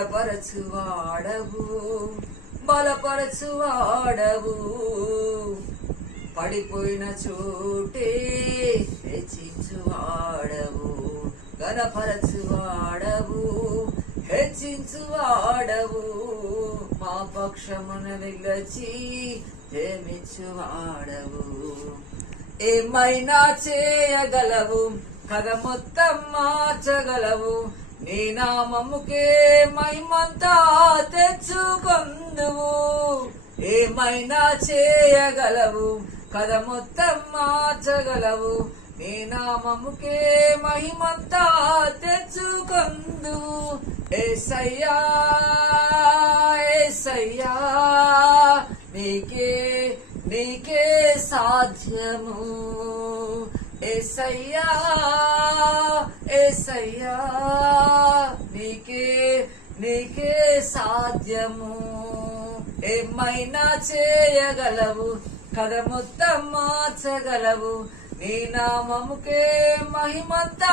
బలపరచువాడవు బలపరచువాడవు పడిపోయిన చోటే హెచ్చించువాడవు గణపరచువాడవు హెచ్చించువాడవు మా పక్షమున నిలచి ప్రేమించువాడవు ఏమైనా చేయగలవు కథ మొత్తం మార్చగలవు నీ నామముకే మహిమంతా తెచ్చుకొందువు ఏమైనా చేయగలవు కథ మొత్తం మార్చగలవు నీ నామముకే మహిమంతా తెచ్చుకొందువు యేసయ్యా యేసయ్యా నీకే నీకే సాధ్యము యేసయ్యా యేసయ్యా నీకే నీకే సాధ్యము ఏమైనా చేయగలవు కథ మొత్తం మార్చగలవు నీ నామముకే మహిమంతా